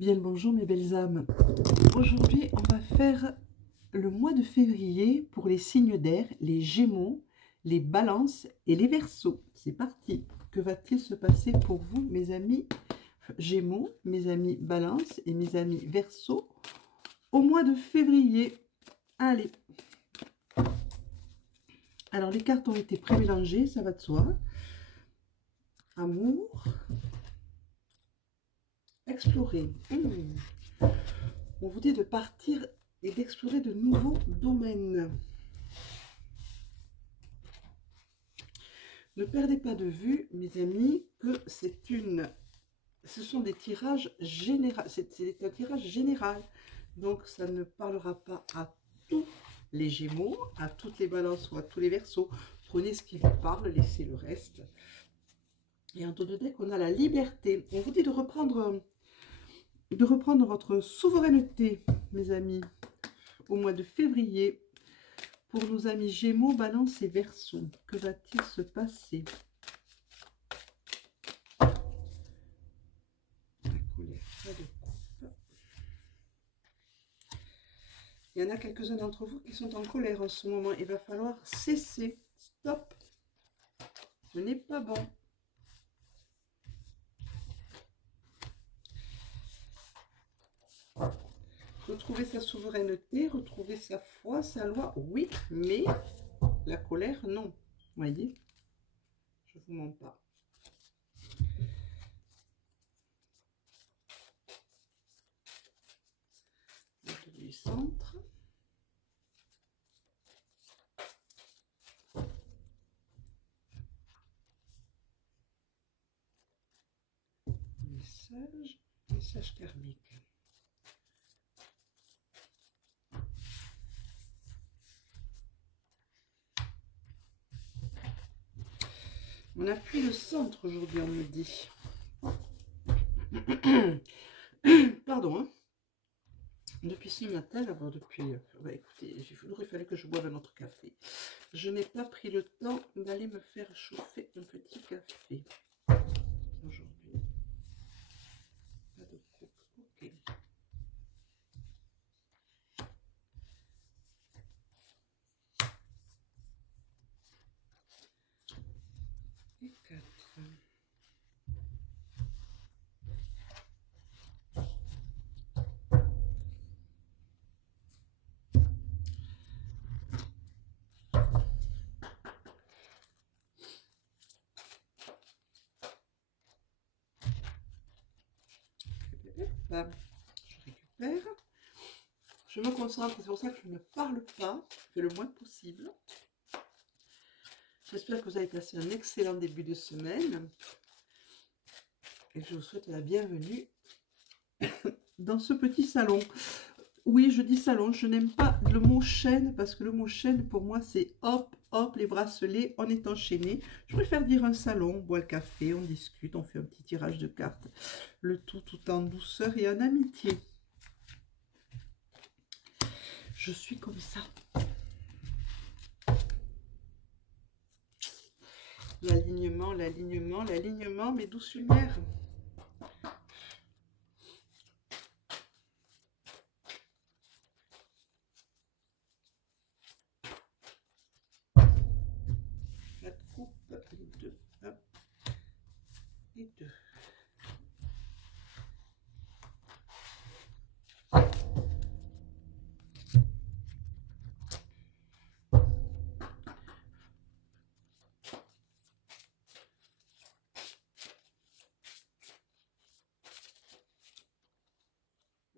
Bien le bonjour mes belles âmes. Aujourd'hui on va faire le mois de février pour les signes d'air, les Gémeaux, les Balances et les Verseaux. C'est parti. Que va-t-il se passer pour vous mes amis Gémeaux, mes amis Balances et mes amis Verseaux au mois de février? Allez. Alors les cartes ont été pré-mélangées, ça va de soi. Amour. Explorer. On vous dit de partir et d'explorer de nouveaux domaines. Ne perdez pas de vue, mes amis, que ce sont des tirages généraux. C'est un tirage général. Donc, ça ne parlera pas à tous les Gémeaux, à toutes les Balances ou à tous les Verseaux. Prenez ce qui vous parle, laissez le reste. Et en dos de deck, on a la liberté. On vous dit de reprendre votre souveraineté, mes amis, au mois de février. Pour nos amis Gémeaux, Balance et Verseau, que va-t-il se passer? La colère, pas de coupe. Il y en a quelques-uns d'entre vous qui sont en colère en ce moment. Il va falloir cesser. Stop. Ce n'est pas bon. Retrouver sa souveraineté, retrouver sa foi, sa loi, oui, mais la colère, non. Voyez, je ne vous mens pas. Du centre. Message karmique. On appuie le centre aujourd'hui, on me dit. Pardon, hein. Depuis ce matin, d'abord depuis... écoutez, il aurait fallu que je boive un autre café. Je n'ai pas pris le temps d'aller me faire chauffer un petit café. Aujourd'hui. Pas de coupe. Ok. Et 4. Je récupère. Je me concentre, c'est pour ça que je ne parle pas. Je fais le moins possible. J'espère que vous avez passé un excellent début de semaine. Et je vous souhaite la bienvenue dans ce petit salon. Oui, je dis salon, je n'aime pas le mot chaîne parce que le mot chaîne pour moi c'est hop, hop, les bracelets, on est enchaîné. Je préfère dire un salon, on boit le café, on discute, on fait un petit tirage de cartes. Le tout en douceur et en amitié. Je suis comme ça. L'alignement, l'alignement, l'alignement, mes douces lumières. La coupe, les deux, hop, les deux.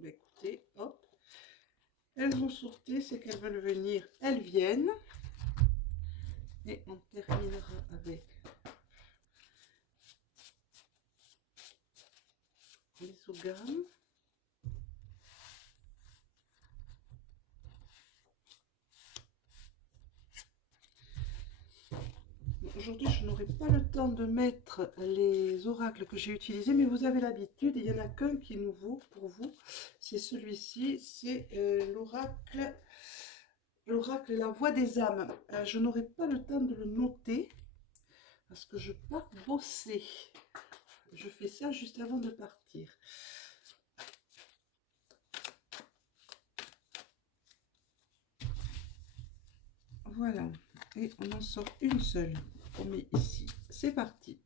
Écoutez, hop, elles ont sorti, c'est qu'elles veulent venir, elles viennent. Et on terminera avec l'isogramme. Aujourd'hui, je n'aurai pas le temps de mettre les oracles que j'ai utilisés, mais vous avez l'habitude, il n'y en a qu'un qui est nouveau pour vous. C'est celui-ci, c'est l'oracle La Voix des âmes. Je n'aurai pas le temps de le noter parce que je pars bosser. Je fais ça juste avant de partir. Voilà. Et on en sort une seule. On met ici. C'est parti.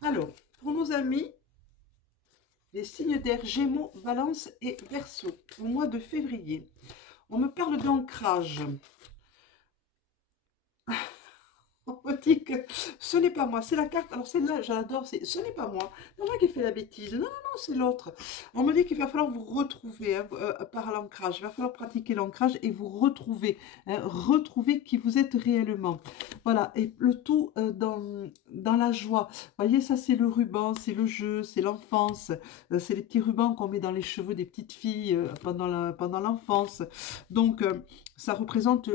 Alors, pour nos amis, les signes d'air Gémeaux, Balance et Verseau, au mois de février, on me parle d'ancrage. On me dit que ce n'est pas moi, c'est la carte. Alors celle-là, j'adore, ce n'est pas moi. Non, moi qui ai fait la bêtise. Non, non, non, c'est l'autre. On me dit qu'il va falloir vous retrouver hein, par l'ancrage. Il va falloir pratiquer l'ancrage et vous retrouver. Hein, retrouver qui vous êtes réellement. Voilà, et le tout dans la joie. Vous voyez, ça c'est le ruban, c'est le jeu, c'est l'enfance. C'est les petits rubans qu'on met dans les cheveux des petites filles pendant l'enfance. Donc, ça représente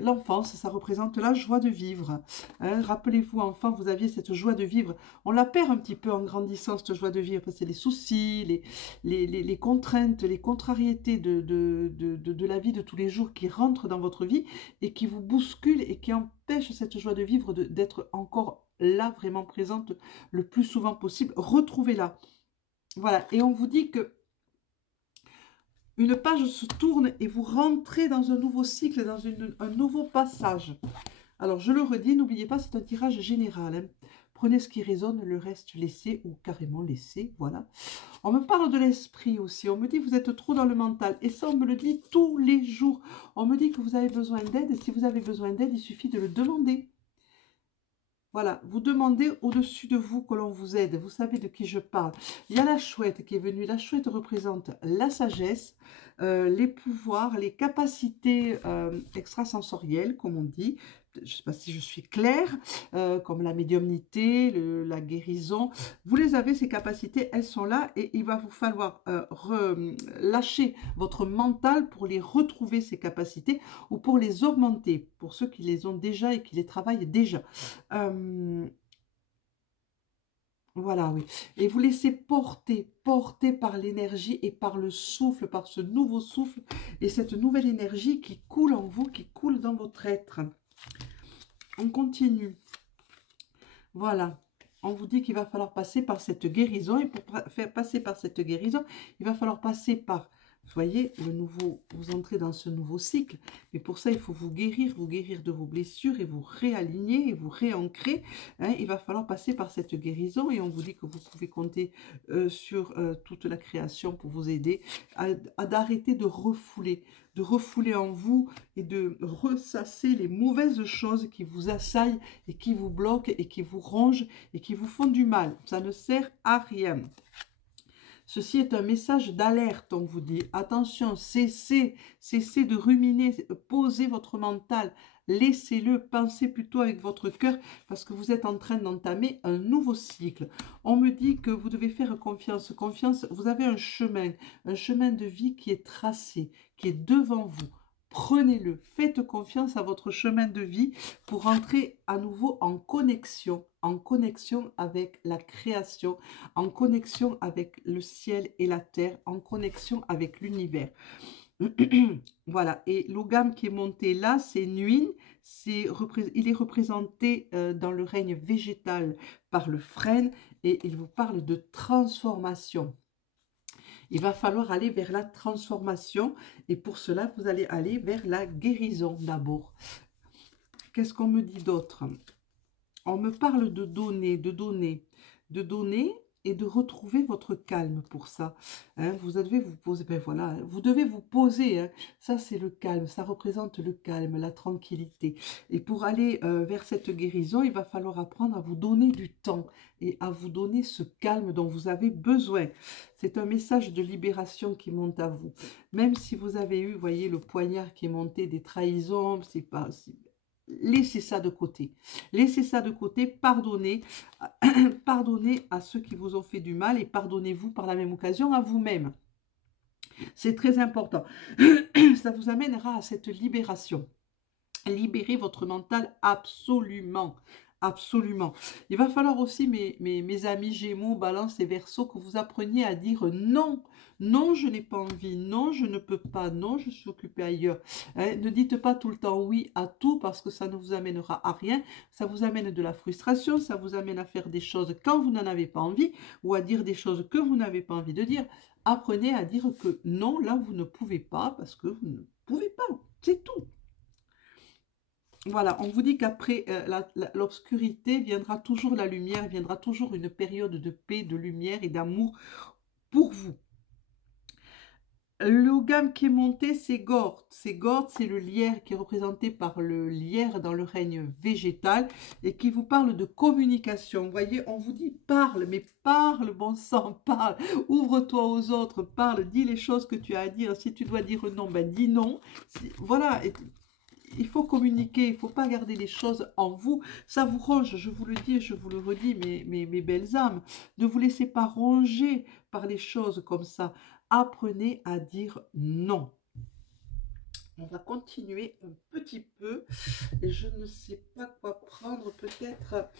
l'enfance, ça représente la joie de vivre. Hein, rappelez-vous, enfant, vous aviez cette joie de vivre. On la perd un petit peu en grandissant, cette joie de vivre, parce que c'est les soucis, les contraintes, les contrariétés de la vie de tous les jours qui rentrent dans votre vie et qui vous bousculent et qui empêchent cette joie de vivre d'être encore là, vraiment présente le plus souvent possible. Retrouvez-la. Voilà, et on vous dit que une page se tourne et vous rentrez dans un nouveau cycle, dans un nouveau passage. Alors, je le redis, n'oubliez pas, c'est un tirage général. Hein. Prenez ce qui résonne, le reste laissez ou carrément laissez. Voilà. On me parle de l'esprit aussi. On me dit que vous êtes trop dans le mental. Et ça, on me le dit tous les jours. On me dit que vous avez besoin d'aide. Et si vous avez besoin d'aide, il suffit de le demander. Voilà, vous demandez au-dessus de vous que l'on vous aide. Vous savez de qui je parle. Il y a la chouette qui est venue. La chouette représente la sagesse, les pouvoirs, les capacités extrasensorielles, comme on dit. Je ne sais pas si je suis claire, comme la médiumnité, la guérison. Vous les avez, ces capacités, elles sont là et il va vous falloir lâcher votre mental pour les retrouver, ces capacités, ou pour les augmenter, pour ceux qui les ont déjà et qui les travaillent déjà. Voilà, oui. Et vous laissez porter par l'énergie et par le souffle, par ce nouveau souffle et cette nouvelle énergie qui coule en vous, qui coule dans votre être. On continue. Voilà. On vous dit qu'il va falloir passer par cette guérison. Et pour faire passer par cette guérison, il va falloir passer par, vous voyez, vous entrez dans ce nouveau cycle. Mais pour ça, il faut vous guérir de vos blessures et vous réaligner et vous réancrer. Hein, il va falloir passer par cette guérison. Et on vous dit que vous pouvez compter sur toute la création pour vous aider à d'arrêter de refouler en vous et de ressasser les mauvaises choses qui vous assaillent et qui vous bloquent et qui vous rongent et qui vous font du mal. Ça ne sert à rien. Ceci est un message d'alerte, on vous dit. Attention, cessez de ruminer, posez votre mental, laissez-le, pensez plutôt avec votre cœur parce que vous êtes en train d'entamer un nouveau cycle. On me dit que vous devez faire confiance. Confiance, vous avez un chemin de vie qui est tracé, qui est devant vous. Prenez-le, faites confiance à votre chemin de vie pour entrer à nouveau en connexion avec la création, en connexion avec le ciel et la terre, en connexion avec l'univers. Voilà, et l'ogame qui est monté là, c'est Nuin, il est représenté dans le règne végétal par le frêne et il vous parle de transformation. Il va falloir aller vers la transformation et pour cela, vous allez aller vers la guérison d'abord. Qu'est-ce qu'on me dit d'autre? On me parle de donner et de retrouver votre calme pour ça. Hein, vous devez vous poser, ben voilà, vous devez vous poser. Hein, ça, c'est le calme, ça représente le calme, la tranquillité. Et pour aller vers cette guérison, il va falloir apprendre à vous donner du temps et à vous donner ce calme dont vous avez besoin. C'est un message de libération qui monte à vous. Même si vous avez eu, vous voyez, le poignard qui est monté, des trahisons, c'est pas... Laissez ça de côté. Laissez ça de côté, pardonnez. Pardonnez à ceux qui vous ont fait du mal et pardonnez-vous par la même occasion à vous-même. C'est très important. Ça vous amènera à cette libération. Libérez votre mental absolument. Absolument. Il va falloir aussi, mes amis Gémeaux, Balance et Verseau, que vous appreniez à dire non. Non, je n'ai pas envie. Non, je ne peux pas. Non, je suis occupée ailleurs. Hein, ne dites pas tout le temps oui à tout parce que ça ne vous amènera à rien. Ça vous amène de la frustration. Ça vous amène à faire des choses quand vous n'en avez pas envie ou à dire des choses que vous n'avez pas envie de dire. Apprenez à dire que non, là, vous ne pouvez pas parce que vous ne pouvez pas. C'est tout. Voilà, on vous dit qu'après l'obscurité viendra toujours la lumière, viendra toujours une période de paix, de lumière et d'amour pour vous. Le gamme qui est monté, c'est Gord. C'est Gord, c'est le lierre qui est représenté par le lierre dans le règne végétal et qui vous parle de communication. Vous voyez, on vous dit parle, mais parle, bon sang, parle. Ouvre-toi aux autres, parle, dis les choses que tu as à dire. Si tu dois dire non, ben dis non. Voilà. Il faut communiquer, il ne faut pas garder les choses en vous. Ça vous ronge, je vous le dis et je vous le redis, mes belles âmes. Ne vous laissez pas ronger par les choses comme ça. Apprenez à dire non. On va continuer un petit peu. Et je ne sais pas quoi prendre, peut-être.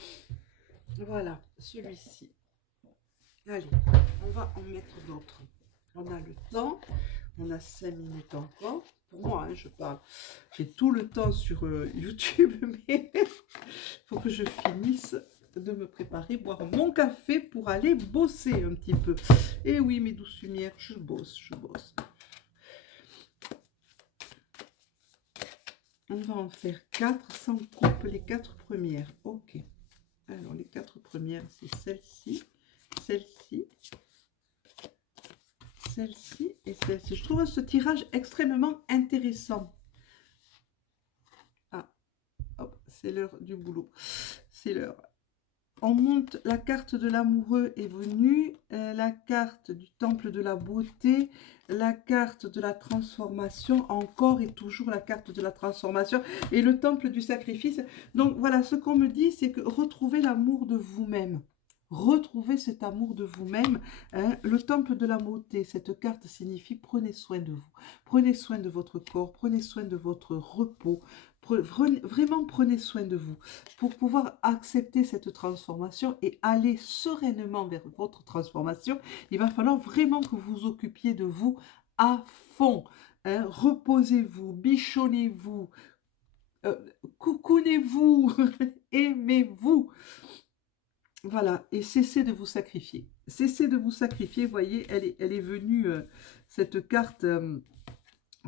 Voilà, celui-ci. Allez, on va en mettre d'autres. On a le temps. On a 5 minutes encore. Pour moi, hein, je parle. J'ai tout le temps sur YouTube, mais il faut que je finisse de me préparer, boire mon café pour aller bosser un petit peu. Et oui, mes douces lumières, je bosse, je bosse. On va en faire 4, sans coupe les 4 premières. Ok. Alors, les 4 premières, c'est celle-ci, celle-ci, celle-ci et celle-ci. Je trouve ce tirage extrêmement intéressant. Ah, hop, c'est l'heure du boulot. C'est l'heure. On monte, la carte de l'amoureux est venue, la carte du temple de la beauté, la carte de la transformation, encore et toujours la carte de la transformation et le temple du sacrifice. Donc voilà, ce qu'on me dit, c'est que retrouvez l'amour de vous-même. Retrouvez cet amour de vous-même. Hein. Le temple de la beauté, cette carte signifie prenez soin de vous. Prenez soin de votre corps, prenez soin de votre repos. Vraiment prenez soin de vous pour pouvoir accepter cette transformation et aller sereinement vers votre transformation. Il va falloir vraiment que vous vous occupiez de vous à fond. Hein. Reposez-vous, bichonnez-vous, coucounez-vous, aimez-vous. Voilà, et cessez de vous sacrifier. Cessez de vous sacrifier, vous voyez, elle est venue, cette carte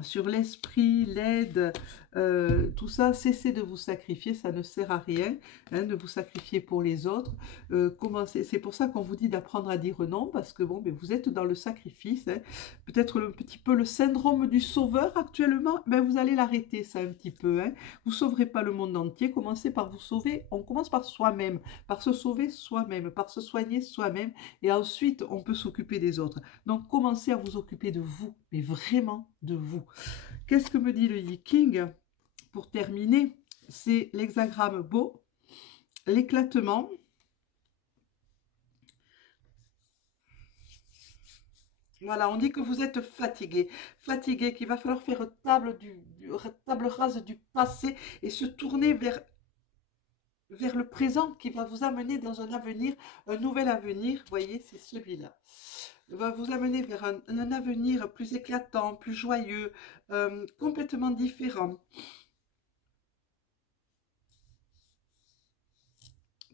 sur l'esprit, l'aide, tout ça, cessez de vous sacrifier, ça ne sert à rien, hein, de vous sacrifier pour les autres. C'est pour ça qu'on vous dit d'apprendre à dire non, parce que bon, mais vous êtes dans le sacrifice, hein. Peut-être un petit peu le syndrome du sauveur actuellement, ben vous allez l'arrêter ça un petit peu. Hein. Vous ne sauverez pas le monde entier, commencez par vous sauver, on commence par soi-même, par se sauver soi-même, par se soigner soi-même, et ensuite on peut s'occuper des autres. Donc commencez à vous occuper de vous, mais vraiment de vous. Qu'est-ce que me dit le Yi King? Pour terminer, c'est l'hexagramme beau, l'éclatement, voilà, on dit que vous êtes fatigué, qu'il va falloir faire table rase du passé et se tourner vers le présent qui va vous amener dans un avenir, un nouvel avenir, vous voyez, c'est celui-là. Va vous amener vers un avenir plus éclatant, plus joyeux, complètement différent.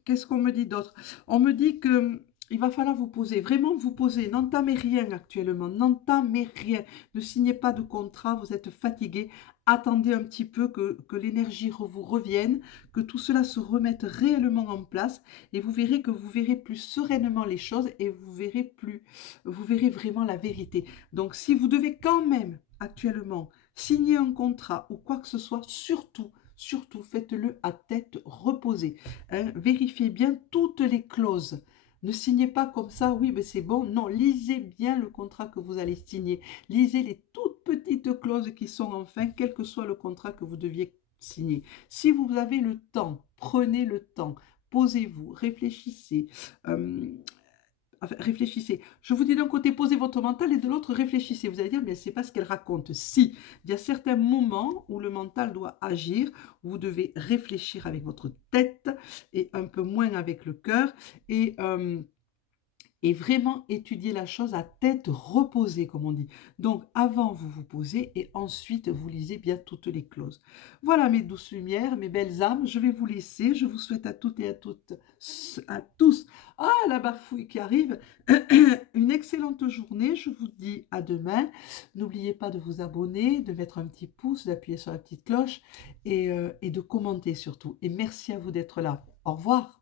Qu'est-ce qu'on me dit d'autre? On me dit que il va falloir vous poser, vraiment vous poser. N'entamez rien actuellement, n'entamez rien. Ne signez pas de contrat, vous êtes fatigué. Attendez un petit peu que l'énergie vous revienne, que tout cela se remette réellement en place et vous verrez que vous verrez plus sereinement les choses et vous verrez vraiment la vérité. Donc si vous devez quand même actuellement signer un contrat ou quoi que ce soit, surtout faites-le à tête reposée. Hein. Vérifiez bien toutes les clauses. Ne signez pas comme ça, oui, mais c'est bon. Non, lisez bien le contrat que vous allez signer. Lisez les toutes petites clauses qui sont en fin, quel que soit le contrat que vous deviez signer. Si vous avez le temps, prenez le temps, posez-vous, réfléchissez. enfin, réfléchissez. Je vous dis d'un côté, posez votre mental et de l'autre, réfléchissez. Vous allez dire, mais c'est pas ce qu'elle raconte. Si, il y a certains moments où le mental doit agir, où vous devez réfléchir avec votre tête et un peu moins avec le cœur. Et vraiment étudier la chose à tête reposée, comme on dit. Donc, avant, vous vous posez et ensuite, vous lisez bien toutes les clauses. Voilà, mes douces lumières, mes belles âmes, je vais vous laisser. Je vous souhaite à toutes et à tous, ah, la bafouille qui arrive, une excellente journée. Je vous dis à demain. N'oubliez pas de vous abonner, de mettre un petit pouce, d'appuyer sur la petite cloche et de commenter surtout. Et merci à vous d'être là. Au revoir.